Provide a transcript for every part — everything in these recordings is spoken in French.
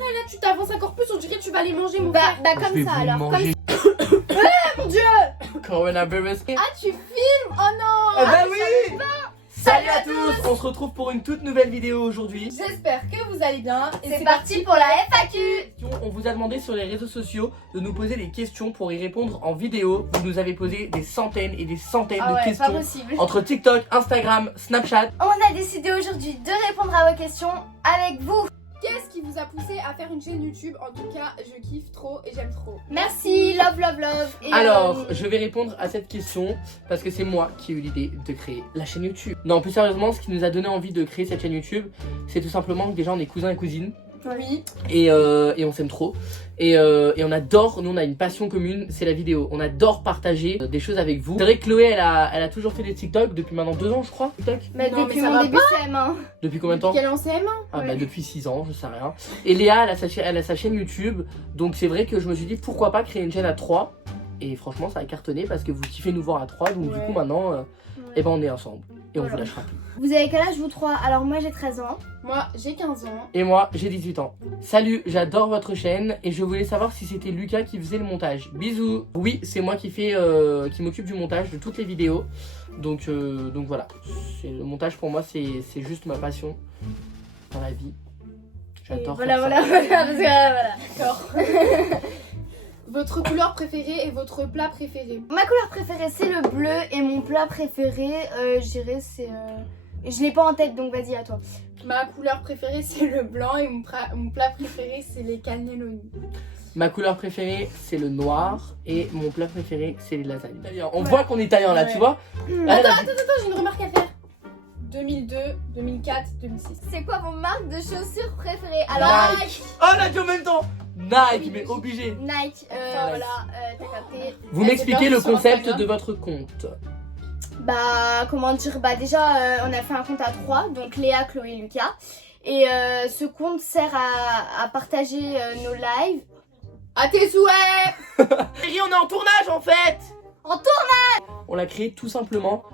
Après là tu t'avances encore plus, on dirait que tu vas aller manger mon Bah frère. comme Je vais ça vous alors. manger. Mon dieu. Coronavirus. Ah tu filmes. Oh non. Eh ben oui. Salut à tous. On se retrouve pour une toute nouvelle vidéo aujourd'hui. J'espère que vous allez bien. Et C'est parti pour la FAQ. On vous a demandé sur les réseaux sociaux de nous poser des questions pour y répondre en vidéo. Vous nous avez posé des centaines et des centaines Ah de ouais, pas questions possible. entre TikTok, Instagram, Snapchat. On a décidé aujourd'hui de répondre à vos questions avec vous. Qu'est-ce qui vous a poussé à faire une chaîne YouTube? En tout cas, je kiffe trop et j'aime trop. Merci, love, love, love. Et Alors, je vais répondre à cette question parce que c'est moi qui ai eu l'idée de créer la chaîne YouTube. Non, plus sérieusement, ce qui nous a donné envie de créer cette chaîne YouTube, c'est tout simplement que déjà on est cousins et cousines. Oui. Et on s'aime trop. Et on adore, nous on a une passion commune, c'est la vidéo. On adore partager des choses avec vous. C'est vrai que Chloé, elle a toujours fait des TikTok depuis maintenant 2 ans, je crois. TikTok. mais Non, depuis mais ça mon va début CM1. Depuis combien de temps? Qu'elle est en CM1. Ah Ouais. bah depuis 6 ans, je sais rien. Et Léa, elle a sa chaîne YouTube. Donc c'est vrai que je me suis dit pourquoi pas créer une chaîne à 3. Et franchement, ça a cartonné parce que vous kiffez nous voir à 3. Donc du Ouais. coup maintenant, eh ben on est ensemble. Et on Voilà. vous lâchera plus. Vous avez quel âge vous trois? Alors moi j'ai 13 ans. Moi j'ai 15 ans. Et moi, j'ai 18 ans. Salut, j'adore votre chaîne et je voulais savoir si c'était Lucas qui faisait le montage. Bisous. Oui, c'est moi qui m'occupe du montage de toutes les vidéos. Donc voilà. Le montage pour moi, c'est juste ma passion dans la vie. J'adore Voilà, faire voilà, ça. voilà, parce que, voilà. D'accord. Votre couleur préférée et votre plat préféré? Ma couleur préférée c'est le bleu et mon plat préféré, je dirais c'est... Je l'ai pas en tête donc vas-y à toi. Ma couleur préférée c'est le blanc et mon plat préféré c'est les cannelloni. Ma couleur préférée, c'est le noir et mon plat préféré, c'est les lasagnes. On Ouais. voit qu'on est italien là, Ouais. tu vois. Attends, j'ai une remarque à faire. 2002, 2004, 2006. C'est quoi vos marques de chaussures préférées? Alors Nike. Oh, on l'a dit en même temps. Nike, mais obligé. Nike, Enfin, voilà, t'as capté. Vous Elle m'expliquez se le porte sur concept Instagram. de votre compte. Bah comment dire, bah déjà on a fait un compte à 3, donc Léa, Chloé, Lucas. Et ce compte sert à partager nos lives. À tes souhaits. Chérie, on est en tournage en fait. En tournage. On l'a créé tout simplement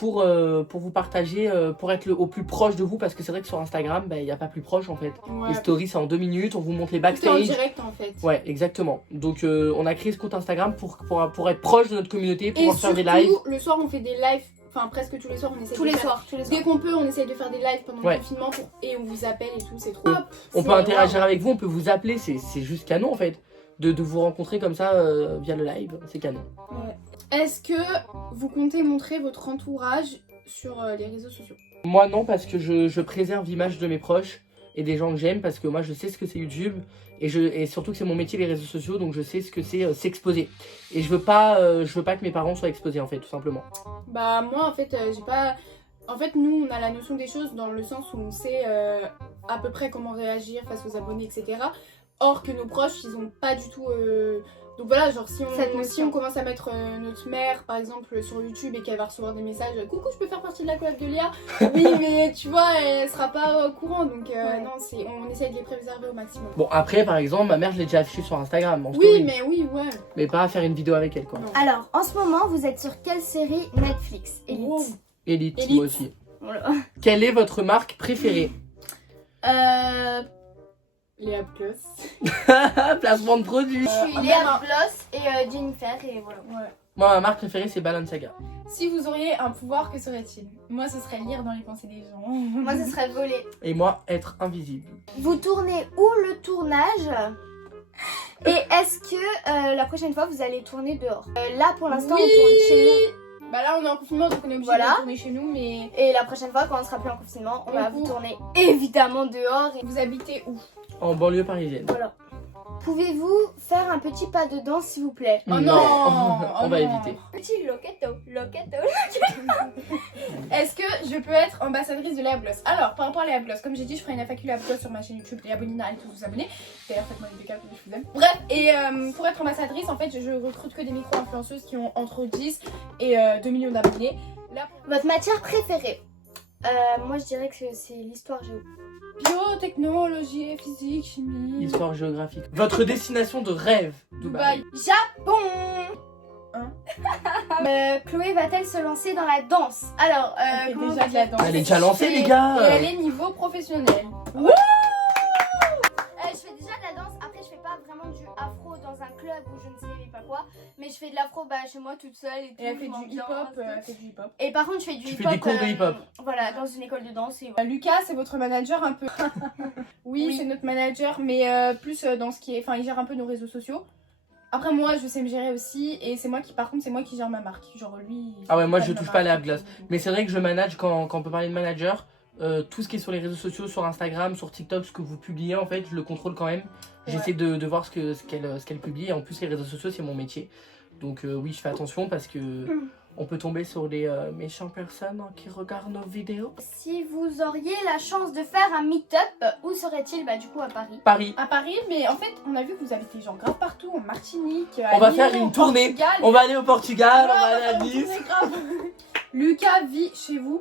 pour vous partager, pour être au plus proche de vous, parce que c'est vrai que sur Instagram, il n'y a pas plus proche en fait. Ouais. Les stories, c'est en 2 minutes, on vous montre les Tout est en backstage. direct en fait. Ouais, exactement. Donc on a créé ce compte Instagram pour être proche de notre communauté, Et pour faire des lives. surtout, le soir on fait des lives. Enfin, presque tous les soirs on essaie Tous de les faire. soirs, tous les Dès soirs. qu'on peut, on essaye de faire des lives pendant Ouais. le confinement et on vous appelle et tout, c'est trop. On peut interagir avec vous, on peut vous appeler, c'est juste canon en fait. De vous rencontrer comme ça via le live, c'est canon. Est-ce que vous comptez montrer votre entourage sur les réseaux sociaux? Moi non, parce que je préserve l'image de mes proches et des gens que j'aime, parce que moi je sais ce que c'est YouTube et surtout que c'est mon métier, les réseaux sociaux, donc je sais ce que c'est s'exposer. Et je veux pas que mes parents soient exposés en fait, tout simplement. Bah moi en fait j'ai pas... En fait nous on a la notion des choses dans le sens où on sait à peu près comment réagir face aux abonnés etc. Or que nos proches ils ont pas du tout... Donc voilà, genre si Cette on notion. commence à mettre notre mère par exemple sur YouTube et qu'elle va recevoir des messages coucou je peux faire partie de la collab de Léa. Oui mais tu vois elle sera pas au courant donc Ouais. non on essaye de les préserver au maximum. Bon après par exemple, ma mère je l'ai déjà affichée sur Instagram en Oui story, mais oui ouais. mais pas à faire une vidéo avec elle quoi. Non. Alors en ce moment vous êtes sur quelle série Netflix? Elite. Wow. Elite, Elite. moi aussi. Voilà. Quelle est votre marque préférée? Léa Plus. Placement de produit. Je suis Léa Bloss et Jennifer et voilà. Ouais. Moi ma marque préférée c'est Balenciaga. Si vous auriez un pouvoir, que serait-il? Moi, ce serait lire dans les pensées des gens. Moi ce serait voler. Et moi être invisible. Vous tournez où le tournage? Et est-ce que la prochaine fois vous allez tourner dehors? Là pour l'instant Oui. on tourne chez nous. Bah là, on est en confinement, donc on est obligé Voilà. de tourner chez nous, mais... Et la prochaine fois quand on sera plus en confinement on va Du vous coup- tourner évidemment dehors. Et Vous habitez où? En banlieue parisienne. voilà. Pouvez-vous faire un petit pas de danse s'il vous plaît? Oh non. On Oh va non. éviter. Petit loquetto, loquetto. Est-ce que je peux être ambassadrice de Léa Bloss? Alors, par rapport à Léa Bloss, comme j'ai dit, je ferai une FAQ Léa Bloss sur ma chaîne YouTube, Léa Bonina, allez tous vous abonner. D'ailleurs, faites-moi des câbles, je vous aime. Bref, et pour être ambassadrice, en fait, je recrute que des micro-influenceuses qui ont entre 10 et 2 millions d'abonnés. Là, Votre matière préférée? Moi je dirais que c'est l'histoire géo. biotechnologie, physique, chimie... Histoire géographique. Votre destination de rêve? Dubaï. Japon. Hein? Chloé va-t-elle se lancer dans la danse? Alors, Elle fait comment déjà de la danse. Elle est déjà lancée les Et gars. elle est niveau professionnel. je fais déjà de club ou je ne sais pas quoi. Mais je fais de l'afro chez moi toute seule et tout. Et elle fait je du hip-hop. m'ambiance. Elle fait du hip-hop. Et par contre, je fais du Tu hip-hop. fais des cours de hip-hop. Voilà, dans une école de danse. Et... Lucas, c'est votre manager un peu. Oui, Oui. c'est notre manager, mais plus dans ce qui est. Enfin, il gère un peu nos réseaux sociaux. Après, moi, je sais me gérer aussi. Et c'est moi qui, par contre, c'est moi qui gère ma marque. Genre, lui. Ah ouais, moi, il je gère touche ma pas à la marque, glace. Mais c'est vrai que je manage quand on peut parler de manager. Tout ce qui est sur les réseaux sociaux, sur Instagram, sur TikTok, ce que vous publiez, en fait, je le contrôle quand même. J'essaie de voir ce qu'elle publie. Et en plus, les réseaux sociaux, c'est mon métier. Donc oui, je fais attention parce que on peut tomber sur des méchantes personnes qui regardent nos vidéos. Si vous auriez la chance de faire un meet-up, où serait-il? Du coup, à Paris. Paris. À Paris, mais en fait, on a vu que vous avez des gens grave partout, en Martinique, On va Lyon, faire une au tournée. Portugal. On va aller au Portugal, Ouais, on va aller à faire une Nice. tournée grave. Lucas vit chez vous?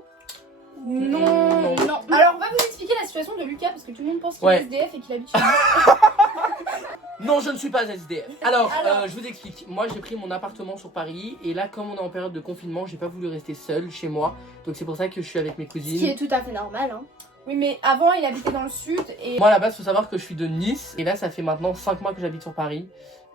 Non, Non. non. Alors, on va vous expliquer la situation de Lucas parce que tout le monde pense qu'il Ouais. est SDF et qu'il habite chez nous. Non, je ne suis pas SDF. Alors, Alors. je vous explique. Moi, j'ai pris mon appartement sur Paris. Et là, comme on est en période de confinement, j'ai pas voulu rester seule chez moi. Donc, c'est pour ça que je suis avec mes Ce qui cousines. est tout à fait normal. Hein. Oui, mais avant, il habitait dans le sud et. Moi, à la base, faut savoir que je suis de Nice. Et là, ça fait maintenant 5 mois que j'habite sur Paris.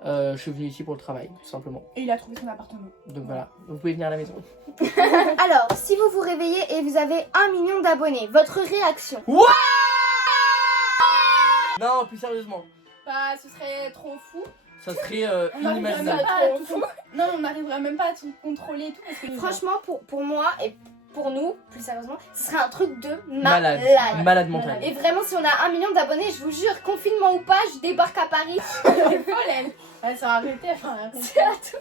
Je suis venu ici pour le travail, tout simplement. Et il a trouvé son appartement. Donc voilà, vous pouvez venir à la maison. Alors, si vous vous réveillez et vous avez 1 million d'abonnés, votre réaction? Non, plus sérieusement, Bah, ce serait trop fou. ça serait On n'arriverait même inimaginable. pas à tout. Non, on n'arriverait même pas à tout contrôler et tout parce que. Franchement, pour moi et pour nous, plus sérieusement, ce serait un truc de Malade. malade. Malade mental. Et vraiment, si on a 1 million d'abonnés, je vous jure, confinement ou pas, je débarque à Paris. Elle est folle, elle. Elle s'est arrêtée, enfin, C'est à tout.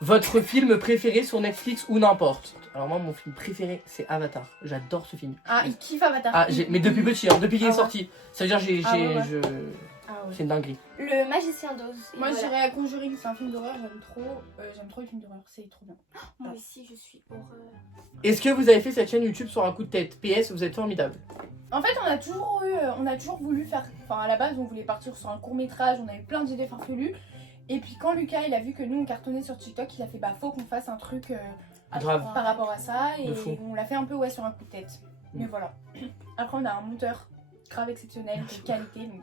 Votre film préféré sur Netflix ou n'importe. Alors moi, mon film préféré, c'est Avatar. J'adore ce film. Ah, il kiffe Avatar. Ah, mais depuis petit, hein, depuis qu'il est Ah ouais. sorti. Ça veut dire Ah ouais, ouais. Ah ouais. c'est une dinguerie. Le magicien d'Oz. Et Moi, voilà. je dirais à Conjuring, c'est un film d'horreur, j'aime trop les films d'horreur, c'est trop bien. Moi aussi, je suis horreur. Est-ce que vous avez fait cette chaîne YouTube sur un coup de tête? PS, vous êtes formidable. En fait, on a toujours voulu faire, enfin à la base, on voulait partir sur un court-métrage, on avait plein d'idées farfelues. Et puis quand Lucas, il a vu que nous, on cartonnait sur TikTok, il a fait, faut qu'on fasse un truc Grave. par rapport à ça. Et De fou. on l'a fait un peu, sur un coup de tête. Mais voilà. Après, on a un monteur grave exceptionnel, de qualité, donc...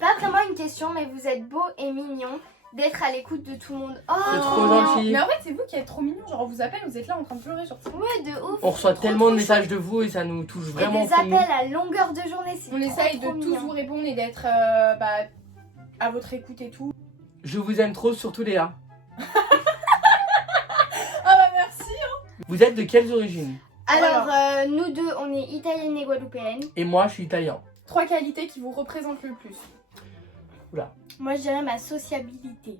Pas vraiment une question, mais vous êtes beau et mignon d'être à l'écoute de tout le monde. Oh, C'est trop gentil. Mais en fait, c'est vous qui êtes trop mignon. Genre, on vous appelle, vous êtes là en train de pleurer sur Ouais, de ouf. On reçoit Trop, tellement trop de messages chou. de vous et ça nous touche Et vraiment. des au fond de nous. appels à longueur de journée, c'est On trop, essaye trop de tous mignon. vous répondre et d'être à votre écoute et tout. Je vous aime trop, surtout Léa. Ah bah merci. Vous êtes de quelles origines? Alors, nous deux, on est italienne et guadeloupéenne. Et moi, je suis italien. 3 qualités qui vous représentent le plus. Moi, je dirais ma sociabilité.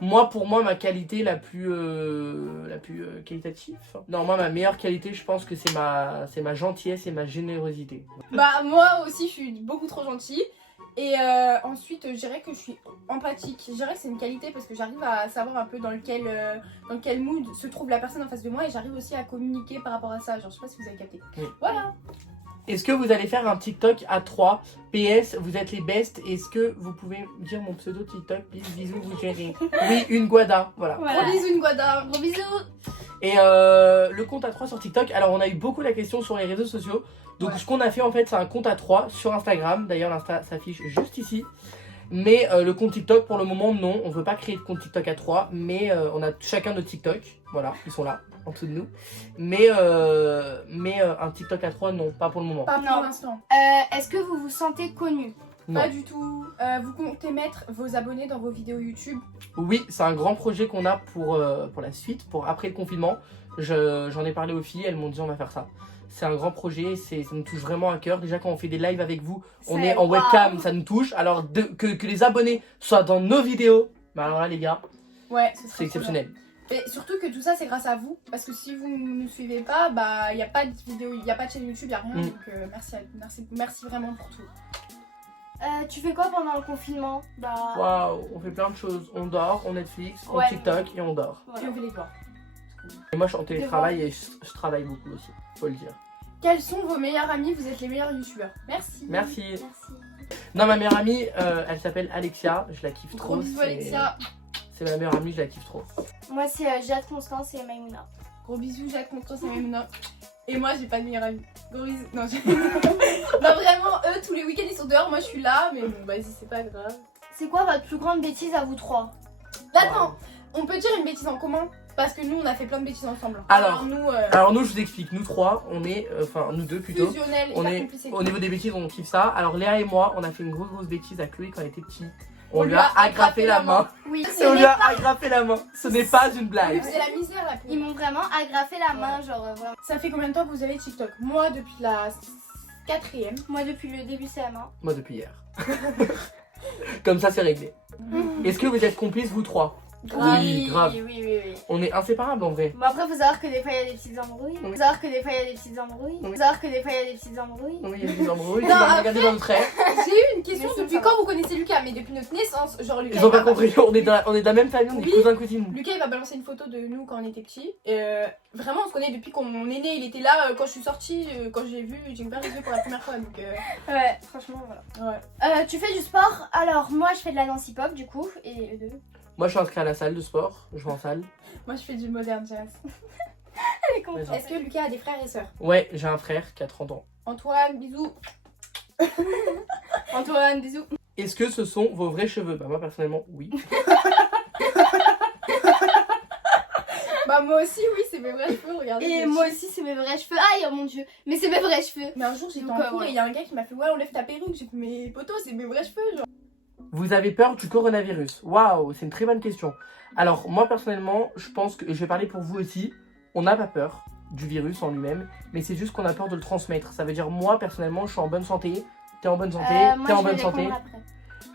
Moi, pour moi, ma qualité la plus qualitative. Non, moi, ma meilleure qualité, je pense que c'est ma gentillesse et ma générosité. Bah moi aussi je suis beaucoup trop gentille. Et ensuite je dirais que je suis empathique. Je dirais que c'est une qualité parce que j'arrive à savoir un peu dans quel mood se trouve la personne en face de moi. Et j'arrive aussi à communiquer par rapport à ça. Genre je sais pas si vous avez capté. Oui. Voilà. Est-ce que vous allez faire un TikTok à 3? PS, vous êtes les bestes. Est-ce que vous pouvez dire mon pseudo TikTok? Bisous, vous gérez. Oui, une guada. Voilà. Gros bisous Nguada. Gros bisous. Et le compte à 3 sur TikTok. Alors, on a eu beaucoup la question sur les réseaux sociaux. Donc, Ouais. ce qu'on a fait, en fait, c'est un compte à 3 sur Instagram. D'ailleurs, l'Insta s'affiche juste ici. Mais le compte TikTok, pour le moment, non. On veut pas créer de compte TikTok à 3. Mais on a chacun notre TikTok. Voilà, ils sont là, en dessous de nous. Mais un TikTok à 3, non, pas pour le moment. Pas pour Non. l'instant. Est-ce que vous vous sentez connu? Non. Pas du tout. Vous comptez mettre vos abonnés dans vos vidéos YouTube? Oui, c'est un grand projet qu'on a pour la suite, pour après le confinement. J'en ai parlé aux filles, elles m'ont dit on va faire ça. C'est un grand projet, ça nous touche vraiment à cœur. Déjà quand on fait des lives avec vous, on est en Waouh. webcam, ça nous touche. Alors que les abonnés soient dans nos vidéos, bah alors là les gars, Ouais, ce serait c'est trop bien. exceptionnel. Et surtout que tout ça c'est grâce à vous. Parce que si vous ne nous suivez pas, bah il n'y a pas de vidéo, il n'y a pas de chaîne YouTube, il n'y a rien. Mm. Donc merci vraiment pour tout. Tu fais quoi pendant le confinement? Waouh, on fait plein de choses. On dort, on Netflix, on Ouais. TikTok et on dort. Et on fait les devoirs. Et moi je suis en télétravail et je travaille beaucoup aussi, faut le dire. Quels sont vos meilleurs amis? Vous êtes les meilleurs youtubeurs. Merci. Merci. Merci. Non, ma meilleure amie, elle s'appelle Alexia, je la kiffe trop. Gros bisous c'est- Alexia. C'est ma meilleure amie, je la kiffe trop. Moi, c'est Jade Constance et Maïmouna. Gros bisous Jacques Constance et Maïmouna. Et moi j'ai pas de meilleur ami. Gros bisous. Non, non vraiment eux tous les week-ends ils sont dehors, moi je suis là, mais bon vas-y c'est pas grave. C'est quoi votre plus grande bêtise à vous trois? Attends, on peut dire une bêtise en commun parce que nous on a fait plein de bêtises ensemble. Alors nous, nous, je vous explique. Nous trois, on est, enfin nous deux plutôt. fusionnels, On hyper est complices et au tout. niveau des bêtises, on kiffe ça. Alors Léa et moi, on a fait une grosse bêtise à Chloé quand elle était petite. On lui a agrafé la main. Oui, Et on lui a agrafé la main. Ce n'est pas une blague. C'est la misère la ils plus. m'ont vraiment agrafé la main, genre vraiment. Ça fait combien de temps que vous avez TikTok? Moi depuis la 4ème. Moi depuis le début CM1. Moi depuis hier. Comme ça, c'est réglé. Est-ce que vous êtes complices, vous trois? Oui, grave. Oui. On est inséparables en vrai. Bon après faut savoir que des fois il y a des petites embrouilles. Oui. Faut savoir que des fois il y a des petites embrouilles. Oui. Faut savoir que des fois il y a des petites embrouilles. Oui, il y a des embrouilles. Non, Tu vas après- regarder dans notre air. J'ai eu une question Mais ça, depuis ça quand va. vous connaissez Lucas? Mais depuis notre naissance, genre Lucas. Ils ont il pas va- compris. On est de la même famille, on est Oui. cousins cousines. Lucas il va balancer une photo de nous quand on était petits. Vraiment on se connaît depuis qu'on est né, il était là quand je suis sortie, quand j'ai ouvert les yeux pour la première fois donc Ouais, franchement voilà. ouais. Tu fais du sport? Alors moi je fais de la danse hip hop du coup et eux deux. Moi, je suis inscrit à la salle de sport. Je vais en salle. Moi je fais du modern jazz. Elle est contente. Est-ce que Lucas a des frères et sœurs? Ouais, j'ai un frère qui a 30 ans. Antoine, bisous. Antoine, bisous. Est-ce que ce sont vos vrais cheveux? Bah moi personnellement, oui. Bah moi aussi oui c'est mes vrais cheveux, regardez. Et je- moi aussi c'est mes vrais cheveux. Aïe oh mon dieu. Mais c'est mes vrais cheveux. Mais un jour j'étais Donc, en cours voilà. et il y a un gars qui m'a fait ouais enlève ta perruque. J'ai fait mais poteau c'est mes vrais cheveux genre. Vous avez peur du coronavirus? Waouh, c'est une très bonne question. Alors, moi personnellement, je pense que, et je vais parler pour vous aussi, on n'a pas peur du virus en lui-même, mais c'est juste qu'on a peur de le transmettre. Ça veut dire, moi personnellement, je suis en bonne santé, t'es en bonne santé, Moi t'es en je vais bonne santé. répondre après.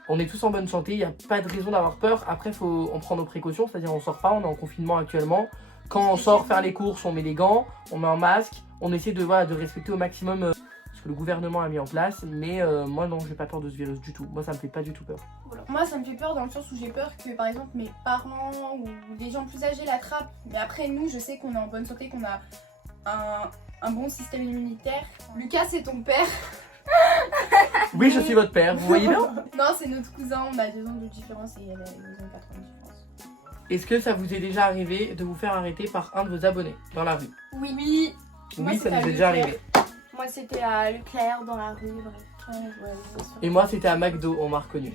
On est tous en bonne santé, il n'y a pas de raison d'avoir peur. Après, on prend nos précautions, c'est-à-dire on sort pas, on est en confinement actuellement. Quand on sort faire les courses, on met des gants, on met un masque, on essaie de respecter au maximum ce que le gouvernement a mis en place. Mais moi non, j'ai pas peur de ce virus du tout. Moi, ça me fait pas du tout peur. Moi ça me fait peur dans le sens où j'ai peur que par exemple mes parents ou des gens plus âgés l'attrapent. Mais après nous je sais qu'on est en bonne santé, qu'on a un bon système immunitaire. Lucas c'est ton père. Oui, je suis votre père, vous voyez bien? Non c'est notre cousin, on a 2 ans de différence et elle a 2 ans 4 ans de différence. Est-ce que ça vous est déjà arrivé de vous faire arrêter par un de vos abonnés dans la rue? Oui. Moi, Oui, ça c'était nous à est déjà Leclerc. arrivé. Moi c'était à Leclerc dans la rue, bref. Ouais, bien sûr. Et moi, c'était à McDo, on m'a reconnu.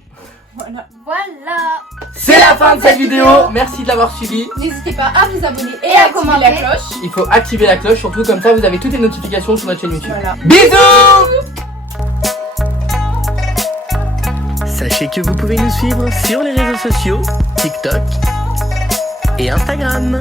Voilà. Voilà. C'est la fin de cette vidéo. Merci de l'avoir suivi. N'hésitez pas à vous abonner et, Et à à activer commenter. la cloche. Il faut activer la cloche, surtout comme ça, vous avez toutes les notifications sur notre chaîne YouTube. Voilà. Bisous! Sachez que vous pouvez nous suivre sur les réseaux sociaux, TikTok et Instagram.